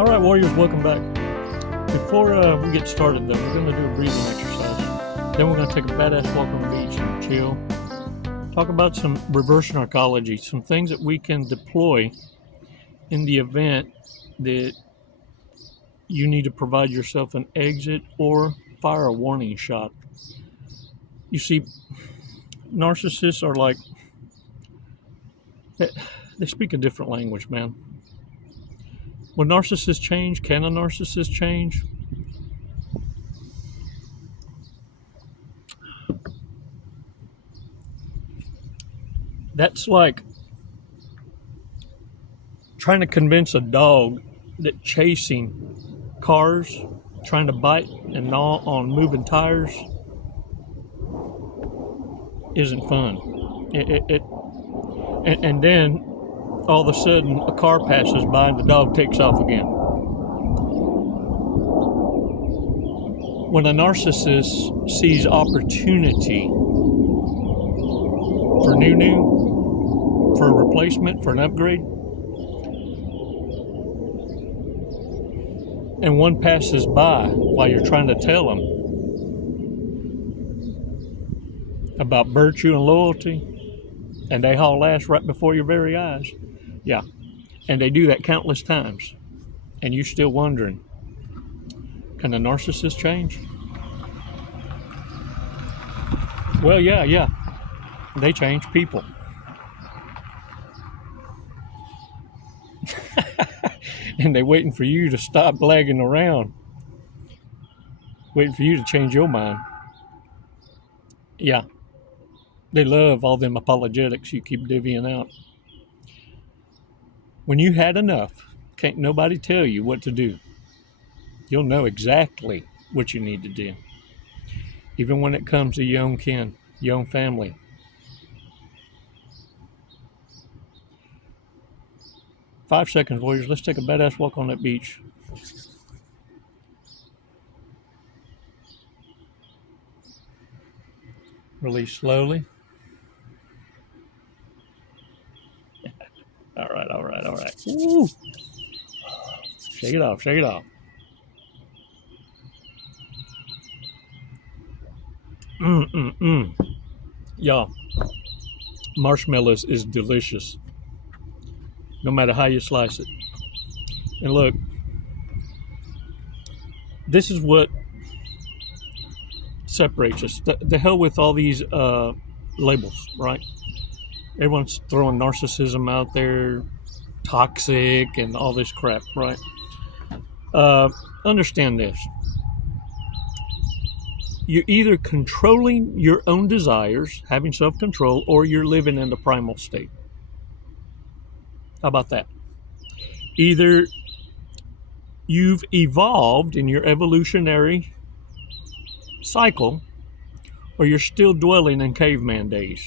All right, warriors, welcome back. Before we get started, though, we're going to do a breathing exercise. Then we're going to take a badass walk on the beach and chill. Talk about some reverse narcology, some things that we can deploy in the event that you need to provide yourself an exit or fire a warning shot. You see, narcissists are like, they speak a different language, man. Will narcissists change? Can a narcissist change? That's like trying to convince a dog that chasing cars, trying to bite and gnaw on moving tires isn't fun. And then all of a sudden a car passes by and the dog takes off again. When a narcissist sees opportunity for new, for a replacement, for an upgrade, and one passes by while you're trying to tell them about virtue and loyalty, and they haul ass right before your very eyes. Yeah, and they do that countless times, and you're still wondering, can a narcissist change? Well, yeah, they change people. And they're waiting for you to stop lagging around, waiting for you to change your mind. Yeah, they love all them apologetics you keep divvying out. When you had enough, can't nobody tell you what to do. You'll know exactly what you need to do. Even when it comes to your own kin, your own family. Five seconds, warriors. Let's take a badass walk on that beach. Release slowly. All right. Woo. Shake it off. Y'all, marshmallows is delicious, no matter how you slice it. And look, this is what separates us. The hell with all these labels, right? Everyone's throwing narcissism out there, toxic, and all this crap, right? Understand this. You're either controlling your own desires, having self-control, or you're living in the primal state. How about that? Either you've evolved in your evolutionary cycle, or you're still dwelling in caveman days.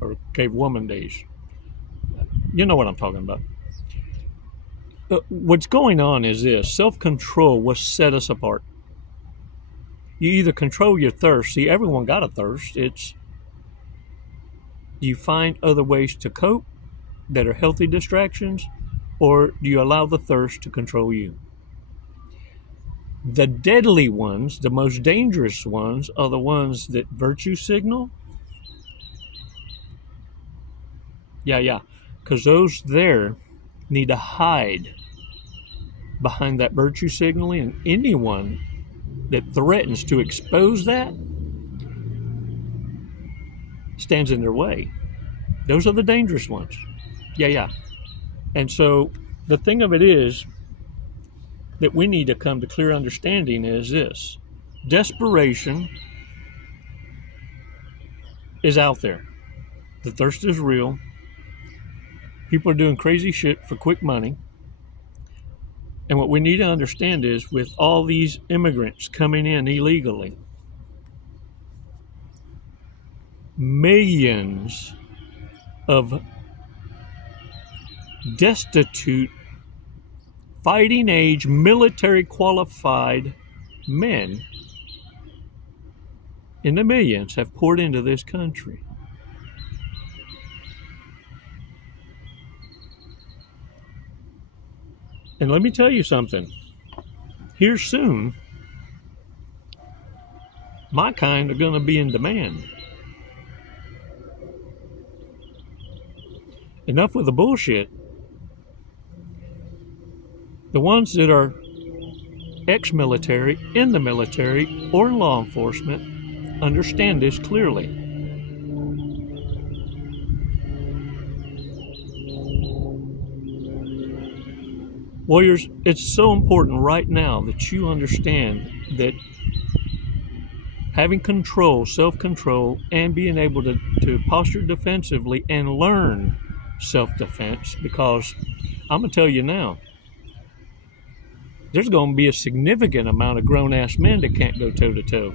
Or cavewoman days. You know what I'm talking about. What's going on is this. Self-control will set us apart. You either control your thirst. See, everyone got a thirst. It's, do you find other ways to cope that are healthy distractions, or do you allow the thirst to control you? The deadly ones, the most dangerous ones, are the ones that virtue signal. Yeah, because those there need to hide behind that virtue signaling, and anyone that threatens to expose that stands in their way. Those are the dangerous ones. Yeah. And so the thing of it is that we need to come to clear understanding is this. Desperation is out there. The thirst is real. People are doing crazy shit for quick money. And what we need to understand is, with all these immigrants coming in illegally, millions of destitute, fighting age, military qualified men in the millions have poured into this country. And let me tell you something. Here soon, my kind are going to be in demand. Enough with the bullshit. The ones that are ex-military, in the military, or in law enforcement understand this clearly. Warriors, it's so important right now that you understand that having control, self-control, and being able to posture defensively and learn self-defense, because I'm going to tell you now, there's going to be a significant amount of grown-ass men that can't go toe-to-toe.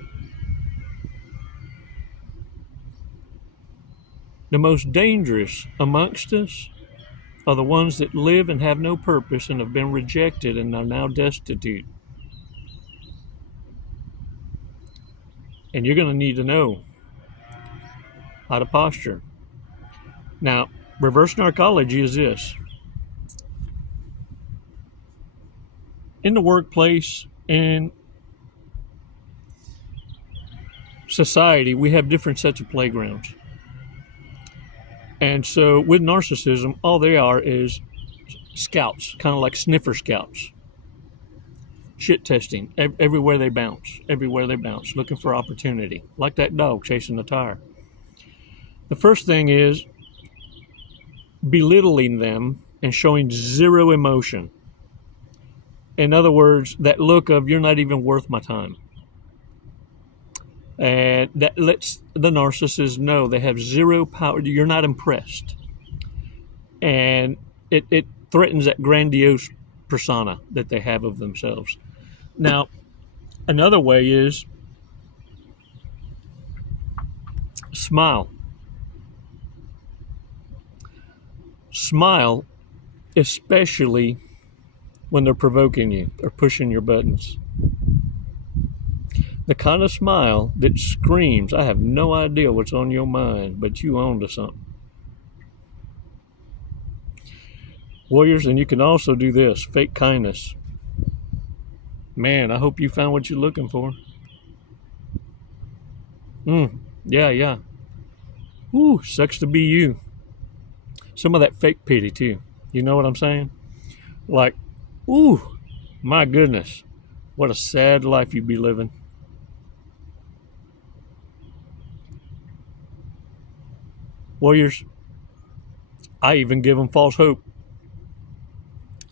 The most dangerous amongst us are the ones that live and have no purpose and have been rejected and are now destitute. And you're going to need to know how to posture. Now, reverse narcology is this. In the workplace and society, we have different sets of playgrounds. And so with narcissism, all they are is scouts, kind of like sniffer scouts. Shit testing, everywhere they bounce, looking for opportunity, like that dog chasing the tire. The first thing is belittling them and showing zero emotion. In other words, that look of, you're not even worth my time. And that lets the narcissist know they have zero power. You're not impressed. And it threatens that grandiose persona that they have of themselves. Now, another way is smile. Smile, especially when they're provoking you or pushing your buttons. The kind of smile that screams, I have no idea what's on your mind, but you own to something. Warriors, and you can also do this, fake kindness. Man, I hope you found what you're looking for. Yeah. Ooh, sucks to be you. Some of that fake pity too. You know what I'm saying? Like, ooh, my goodness, what a sad life you'd be living. Warriors, I even give them false hope.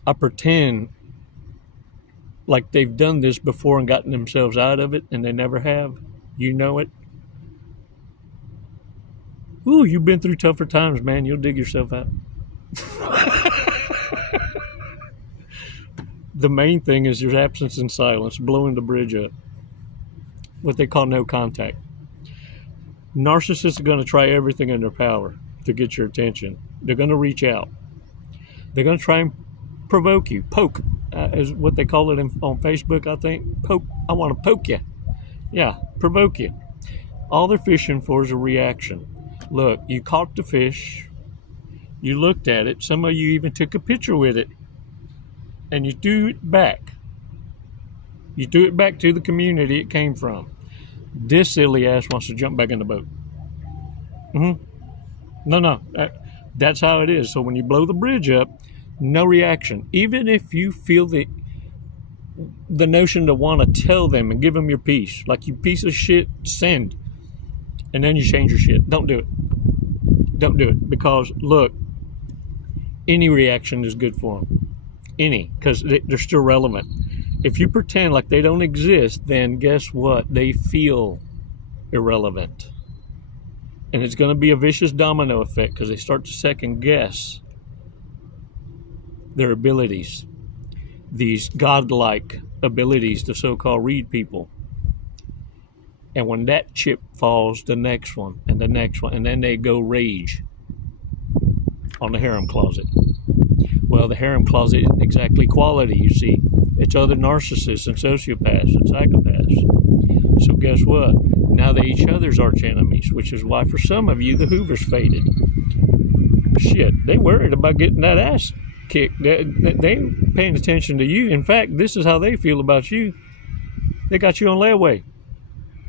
I pretend like they've done this before and gotten themselves out of it, and they never have. You know it. Ooh, you've been through tougher times, man. You'll dig yourself out. The main thing is your absence and silence, blowing the bridge up. What they call no contact. Narcissists are going to try everything in their power to get your attention. They're going to reach out. They're going to try and provoke you. Poke is what they call it on Facebook, I think. Poke. I want to poke you. Yeah, provoke you. All they're fishing for is a reaction. Look, you caught the fish. You looked at it. Some of you even took a picture with it. And you do it back. You do it back to the community it came from. This silly ass wants to jump back in the boat. No. That's how it is. So when you blow the bridge up, no reaction. Even if you feel the notion to want to tell them and give them your piece, like, you piece of shit, send. And then you change your shit. Don't do it. Don't do it. Because, look, any reaction is good for them. Any. Because they're still relevant. If you pretend like they don't exist, then guess what? They feel irrelevant. And it's going to be a vicious domino effect because they start to second guess their abilities. These godlike abilities to so-called read people. And when that chip falls, the next one, and the next one, and then they go rage on the Herm Closet. Well, the Herm Closet isn't exactly quality, you see. It's other narcissists and sociopaths and psychopaths. So guess what? Now they're each other's arch enemies, which is why for some of you, the Hoover's faded. Shit, they worried about getting that ass kick. They ain't paying attention to you. In fact, this is how they feel about you. They got you on layaway.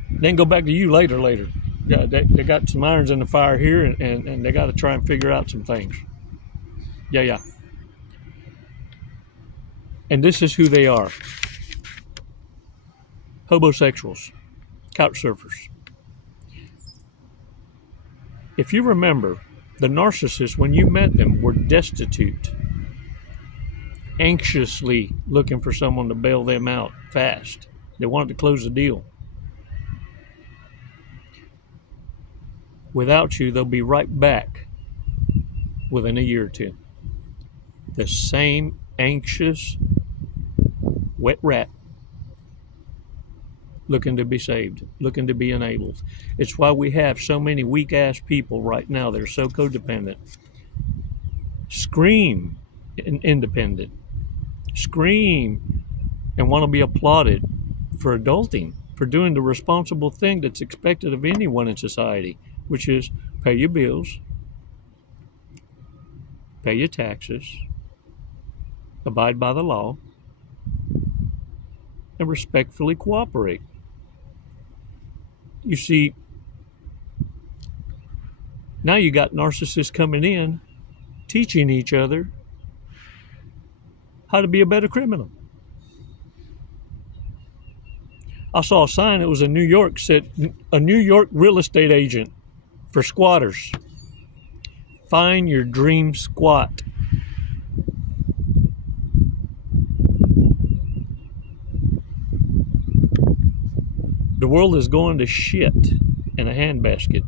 Then go back to you later. Yeah, they got some irons in the fire here, and they got to try and figure out some things. Yeah. And this is who they are. Homosexuals, couch surfers. If you remember, the narcissists, when you met them, were destitute, anxiously looking for someone to bail them out fast. They wanted to close the deal. Without you, they'll be right back within a year or two. The same anxious, wet rat looking to be saved, looking to be enabled. It's why we have so many weak-ass people right now that are so codependent. Scream independent. Scream and want to be applauded for adulting, for doing the responsible thing that's expected of anyone in society, which is pay your bills, pay your taxes, abide by the law, and respectfully cooperate. You see, now you got narcissists coming in, teaching each other how to be a better criminal. I saw a sign that was in New York, said a New York real estate agent for squatters. Find your dream squat. The world is going to shit in a handbasket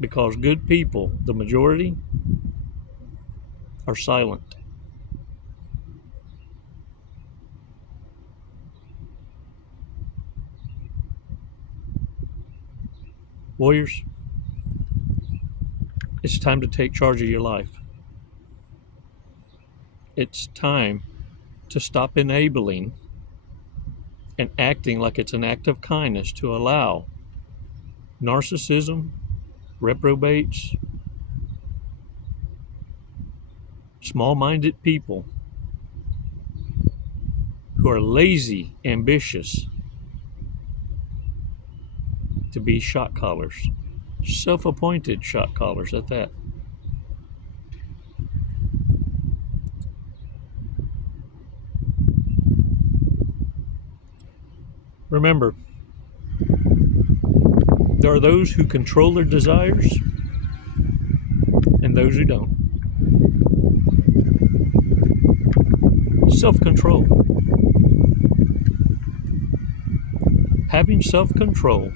because good people, the majority, are silent. Warriors, it's time to take charge of your life. It's time to stop enabling and acting like it's an act of kindness to allow narcissism, reprobates, small-minded people who are lazy, ambitious, to be shot callers, self-appointed shot callers at that. Remember, there are those who control their desires and those who don't. Self-control. Having self-control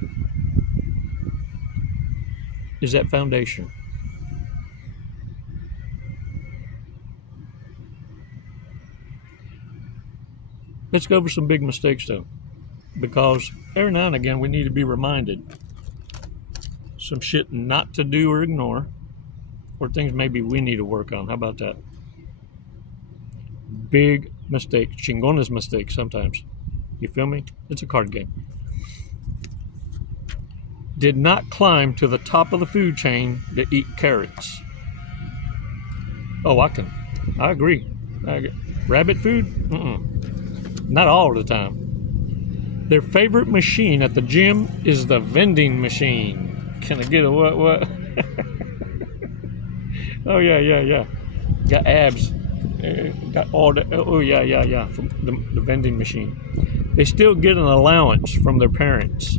is that foundation. Let's go over some big mistakes though, because every now and again we need to be reminded some shit not to do or ignore, or things maybe we need to work on. How about that? Big mistakes, chingones mistakes sometimes. You feel me? It's a card game. Did not climb to the top of the food chain to eat carrots. Oh, I agree. Rabbit food? Not all the time. Their favorite machine at the gym is the vending machine. Can I get a what? Oh, yeah. Got abs. Got all the, oh, yeah. From the vending machine. They still get an allowance from their parents.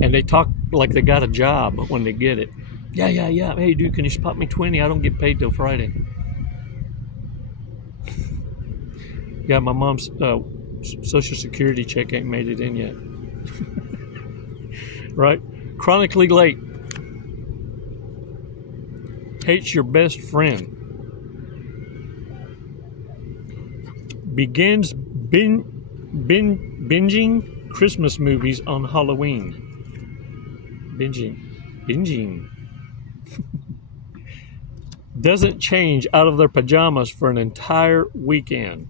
And they talk like they got a job when they get it. Yeah. Hey, dude, can you spot me 20? I don't get paid till Friday. Yeah, my mom's Social Security check ain't made it in yet. Right? Chronically late. Hates your best friend. Begins binging Christmas movies on Halloween. Binging. Doesn't change out of their pajamas for an entire weekend.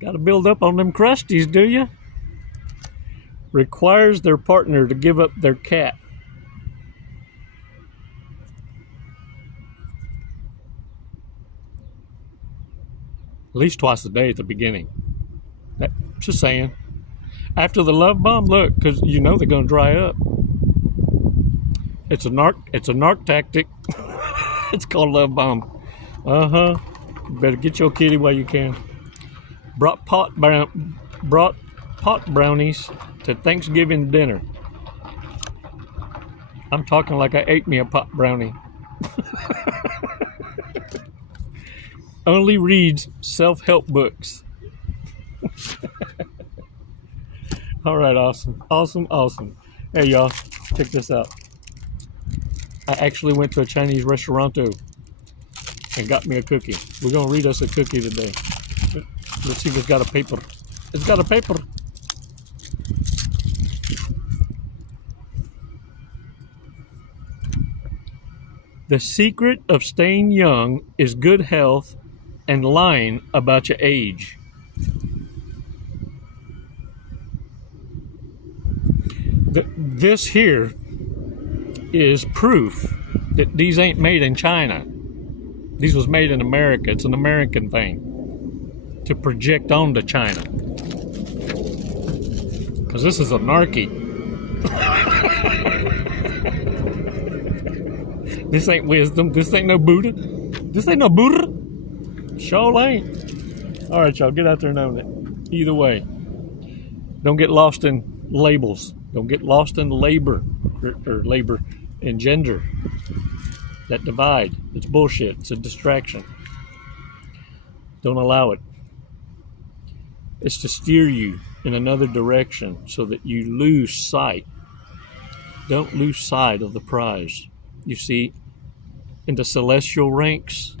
Got to build up on them crusties, do you? Requires their partner to give up their cat. At least twice a day at the beginning. Just saying. After the love bomb, look, because you know they're going to dry up. It's a narc tactic. It's called love bomb. You better get your kitty while you can. Brought pot brownies to Thanksgiving dinner. I'm talking like I ate me a pot brownie. Only reads self-help books. All right, awesome. Hey, y'all, check this out. I actually went to a Chinese restaurant and got me a cookie. We're going to read us a cookie today. Let's see if it's got a paper. It's got a paper. The secret of staying young is good health and lying about your age. This here is proof that these ain't made in China. These was made in America. It's an American thing to project onto China. Because this is a narky. This ain't wisdom. This ain't no Buddha. This ain't no Buddha. Sure ain't. All right, y'all, get out there and own it. Either way, don't get lost in labels. Don't get lost in labor or labor and gender. That divide. It's bullshit. It's a distraction. Don't allow it. It's to steer you in another direction so that you lose sight. Don't lose sight of the prize. You see, in the celestial ranks,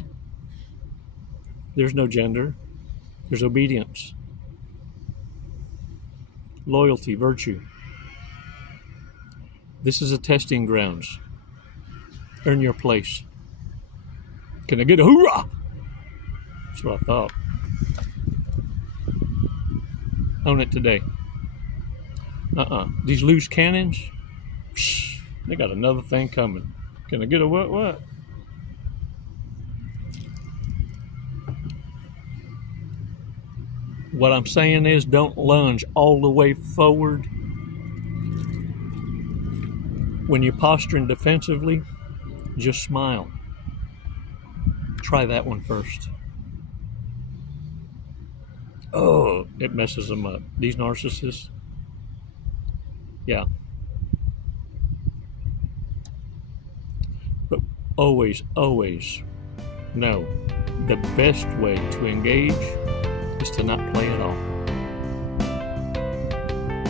there's no gender. There's obedience, loyalty, virtue. This is a testing grounds. Earn your place. Can I get a hoorah? That's what I thought. Own it today. These loose cannons, psh, they got another thing coming. Can I get a what? What I'm saying is don't lunge all the way forward. When you're posturing defensively, just smile. Try that one first. Oh, it messes them up. These narcissists. Yeah. But always know the best way to engage is to not play at all.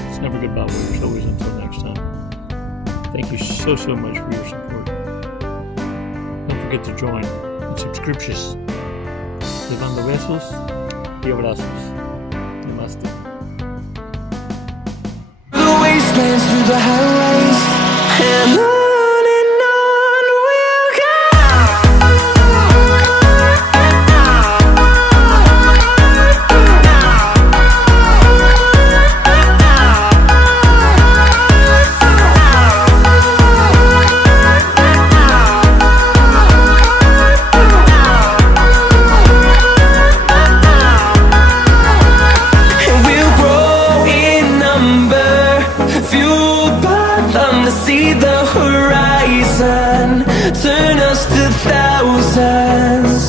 It's never goodbye, warriors. Always until next time. Thank you so much for your support. Don't forget to join and subscriptions. Llevando besos y abrazos. Namaste. The wastelands through the highways and on we'll go. And we'll grow in number, fueled by them to see the horizon, turn us to thousands.